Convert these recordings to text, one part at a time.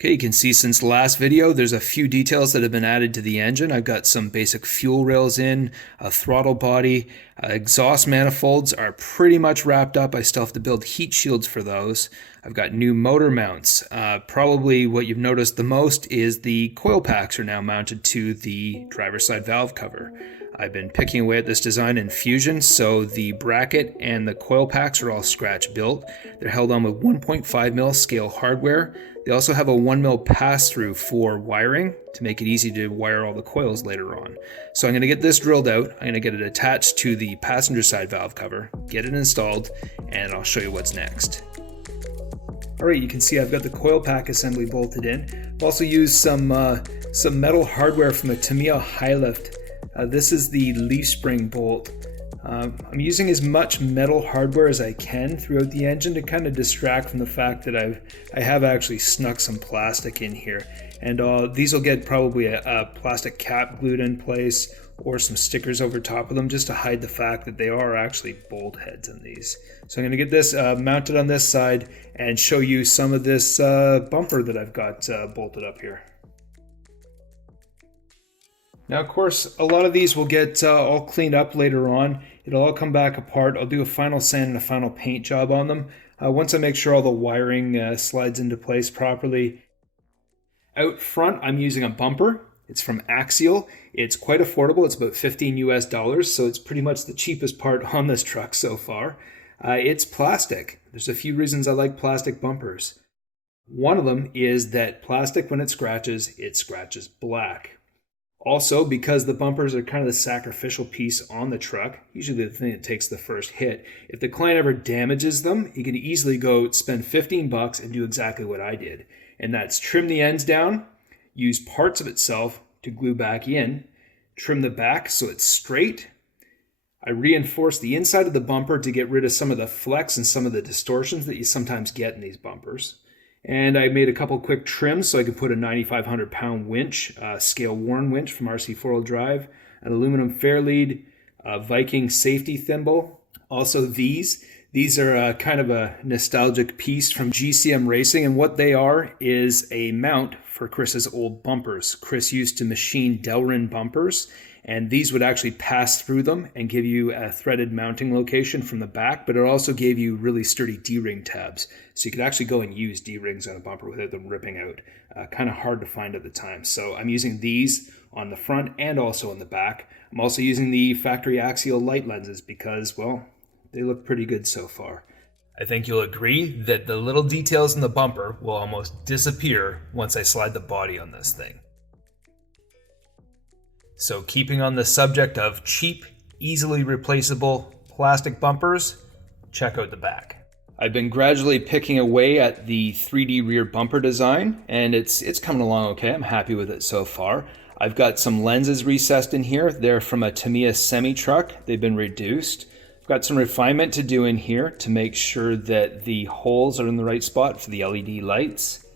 Okay, you can see since the last video, there's a few details that have been added to the engine. I've got some basic fuel rails in, a throttle body, exhaust manifolds are pretty much wrapped up. I still have to build heat shields for those. I've got new motor mounts. Probably what you've noticed the most is the coil packs are now mounted to the driver's side valve cover. I've been picking away at this design in Fusion, so the bracket and the coil packs are all scratch built. They're held on with 1.5mm scale hardware. They also have a 1mm pass-through for wiring to make it easy to wire all the coils later on. So I'm going to get this drilled out, I'm going to get it attached to the passenger side valve cover, get it installed, and I'll show you what's next. Alright, you can see I've got the coil pack assembly bolted in. I've also used some metal hardware from the Tamiya high lift. This is the leaf spring bolt. I'm using as much metal hardware as I can throughout the engine to kind of distract from the fact that I have actually snuck some plastic in here. And these will get probably a plastic cap glued in place or some stickers over top of them just to hide the fact that they are actually bolt heads in these. So I'm going to get this mounted on this side and show you some of this bumper that I've got bolted up here. Now, of course, a lot of these will get all cleaned up later on. It'll all come back apart. I'll do a final sand and a final paint job on them. Once I make sure all the wiring slides into place properly. Out front, I'm using a bumper. It's from Axial. It's quite affordable. It's about $15 US, so it's pretty much the cheapest part on this truck so far. It's plastic. There's a few reasons I like plastic bumpers. One of them is that plastic, when it scratches black. Also, because the bumpers are kind of the sacrificial piece on the truck, usually the thing that takes the first hit, if the client ever damages them, he can easily go spend $15 and do exactly what I did. And that's trim the ends down, use parts of itself to glue back in, trim the back so it's straight. I reinforce the inside of the bumper to get rid of some of the flex and some of the distortions that you sometimes get in these bumpers. And I made a couple quick trims so I could put a 9,500 pound winch, scale worn winch from RC 4-wheel drive, an aluminum fair lead, a Viking safety thimble. Also these are kind of a nostalgic piece from GCM Racing, and what they are is a mount for Chris's old bumpers. Chris used to machine Delrin bumpers, and these would actually pass through them and give you a threaded mounting location from the back, but it also gave you really sturdy D-ring tabs. So you could actually go and use D-rings on a bumper without them ripping out. Kind of hard to find at the time. So I'm using these on the front and also on the back. I'm also using the factory Axial light lenses because, well, they look pretty good so far. I think you'll agree that the little details in the bumper will almost disappear once I slide the body on this thing. So keeping on the subject of cheap, easily replaceable plastic bumpers, check out the back. I've been gradually picking away at the 3D rear bumper design, and it's coming along okay. I'm happy with it so far. I've got some lenses recessed in here. They're from a Tamiya semi-truck. They've been reduced. I've got some refinement to do in here to make sure that the holes are in the right spot for the LED lights.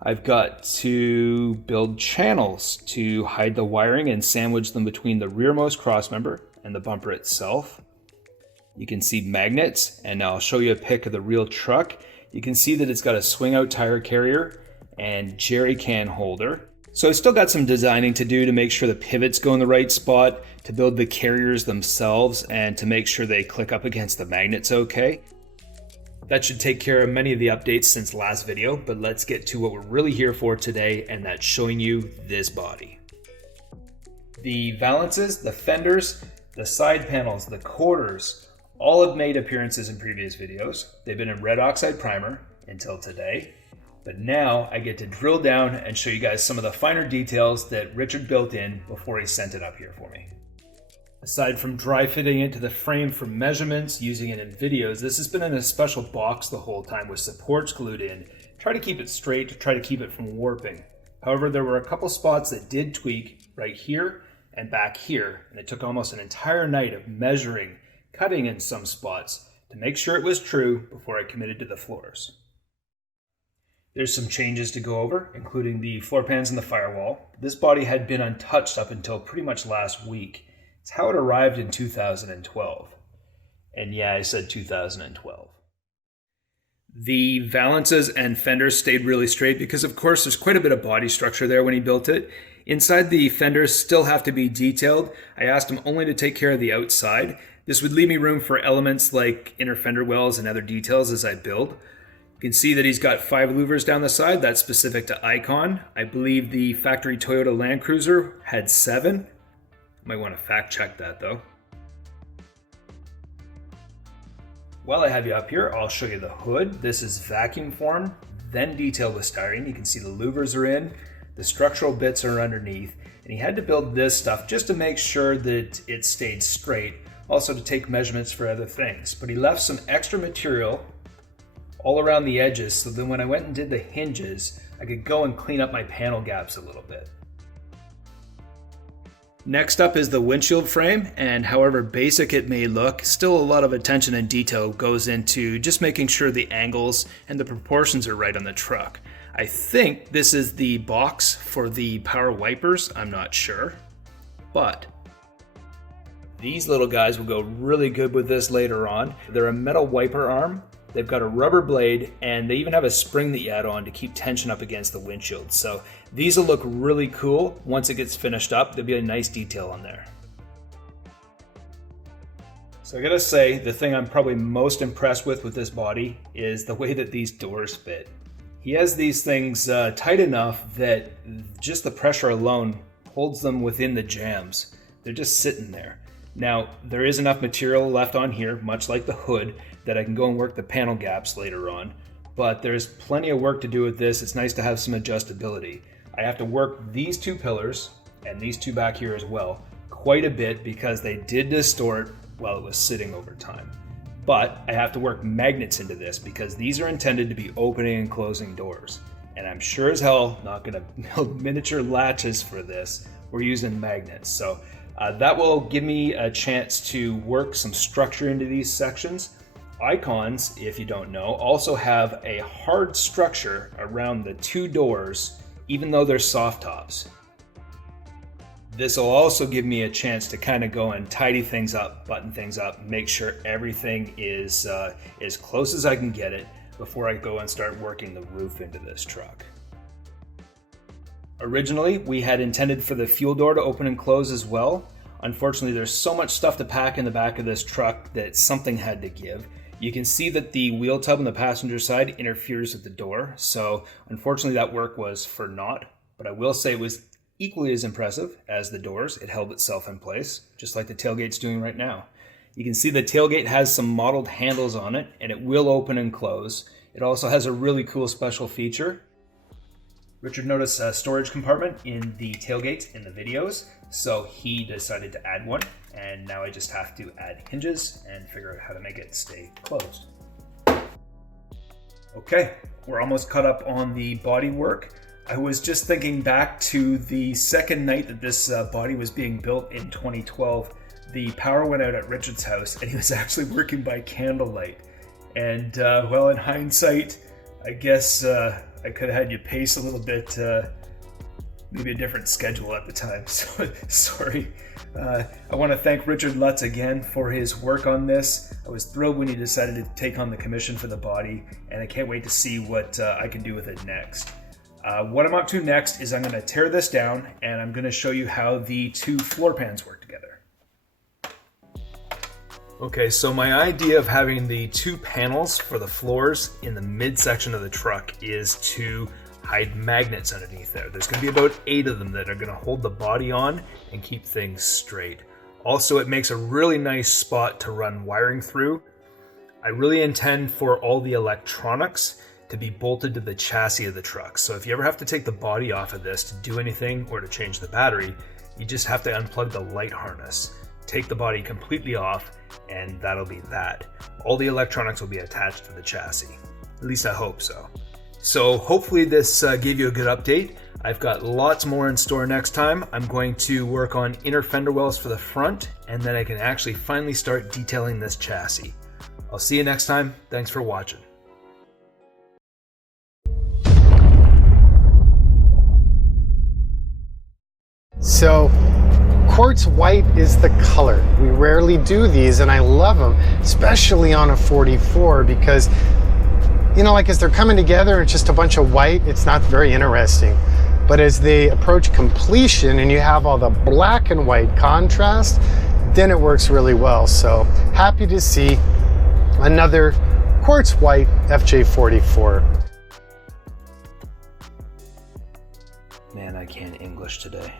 I've got to build channels to hide the wiring and sandwich them between the rearmost crossmember and the bumper itself. You can see magnets, and I'll show you a pic of the real truck. You can see that it's got a swing out tire carrier and jerry can holder. So I've still got some designing to do to make sure the pivots go in the right spot, to build the carriers themselves, and to make sure they click up against the magnets okay. That should take care of many of the updates since last video, but let's get to what we're really here for today, and that's showing you this body. The valances, the fenders, the side panels, the quarters, all have made appearances in previous videos. They've been in red oxide primer until today, but now I get to drill down and show you guys some of the finer details that Richard built in before he sent it up here for me. Aside from dry fitting it to the frame for measurements, using it in videos, this has been in a special box the whole time with supports glued in. Try to keep it straight, to try to keep it from warping. However, there were a couple spots that did tweak right here and back here, and it took almost an entire night of measuring, cutting in some spots to make sure it was true before I committed to the floors. There's some changes to go over, including the floor pans and the firewall. This body had been untouched up until pretty much last week. It's how it arrived in 2012. And yeah, I said 2012. The valances and fenders stayed really straight because, of course, there's quite a bit of body structure there when he built it. Inside, the fenders still have to be detailed. I asked him only to take care of the outside. This would leave me room for elements like inner fender wells and other details as I build. You can see that he's got 5 louvers down the side. That's specific to Icon. I believe the factory Toyota Land Cruiser had 7. Might want to fact check that though. While I have you up here, I'll show you the hood. This is vacuum formed, then detailed with styrene. You can see the louvers are in, the structural bits are underneath, and he had to build this stuff just to make sure that it stayed straight, also to take measurements for other things. But he left some extra material all around the edges, so then when I went and did the hinges, I could go and clean up my panel gaps a little bit. Next up is the windshield frame, and however basic it may look, still a lot of attention and detail goes into just making sure the angles and the proportions are right on the truck. I think this is the box for the power wipers, I'm not sure, but these little guys will go really good with this later on. They're a metal wiper arm. They've got a rubber blade, and they even have a spring that you add on to keep tension up against the windshield. So these will look really cool once it gets finished up. There'll be a nice detail on there. So I gotta say, the thing I'm probably most impressed with this body is the way that these doors fit. He has these things tight enough that just the pressure alone holds them within the jambs. They're just sitting there. Now, there is enough material left on here, much like the hood, that I can go and work the panel gaps later on, but there's plenty of work to do with this. It's nice to have some adjustability. I have to work these 2 pillars, and these 2 back here as well, quite a bit because they did distort while it was sitting over time. But I have to work magnets into this because these are intended to be opening and closing doors. And I'm sure as hell not gonna build miniature latches for this. We're using magnets. So that will give me a chance to work some structure into these sections. Icons, if you don't know, also have a hard structure around the 2 doors, even though they're soft tops. This will also give me a chance to kind of go and tidy things up, button things up, make sure everything is as close as I can get it before I go and start working the roof into this truck. Originally, we had intended for the fuel door to open and close as well. Unfortunately, there's so much stuff to pack in the back of this truck that something had to give. You can see that the wheel tub on the passenger side interferes with the door, so unfortunately that work was for naught, but I will say it was equally as impressive as the doors. It held itself in place, just like the tailgate's doing right now. You can see the tailgate has some modeled handles on it, and it will open and close. It also has a really cool special feature. Richard noticed a storage compartment in the tailgate in the videos, so he decided to add one, and now I just have to add hinges and figure out how to make it stay closed. Okay, we're almost caught up on the body work. I was just thinking back to the second night that this body was being built in 2012. The power went out at Richard's house, and he was actually working by candlelight. And well, in hindsight, I guess I could have had you pace a little bit, maybe a different schedule at the time, so sorry. I want to thank Richard Lutz again for his work on this. I was thrilled when he decided to take on the commission for the body, and I can't wait to see what I can do with it next. What I'm up to next is I'm going to tear this down, and I'm going to show you how the 2 floor pans work together. Okay, so my idea of having the 2 panels for the floors in the midsection of the truck is to hide magnets underneath there. There's going to be about 8 of them that are going to hold the body on and keep things straight. Also, it makes a really nice spot to run wiring through. I really intend for all the electronics to be bolted to the chassis of the truck. So if you ever have to take the body off of this to do anything or to change the battery, you just have to unplug the light harness, take the body completely off, and that'll be that. All the electronics will be attached to the chassis. At least I hope so. So hopefully this gave you a good update. I've got lots more in store next time. I'm going to work on inner fender wells for the front, and then I can actually finally start detailing this chassis. I'll see you next time. Thanks for watching. So quartz white is the color. We rarely do these, and I love them, especially on a 44, because you know, like as they're coming together, it's just a bunch of white, it's not very interesting. But as they approach completion and you have all the black and white contrast, then it works really well. So happy to see another quartz white FJ44. Man, I can't English today.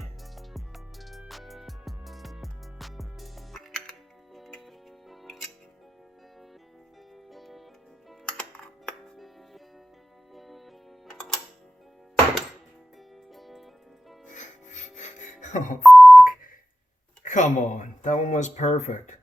Oh, f***. Come on, that one was perfect.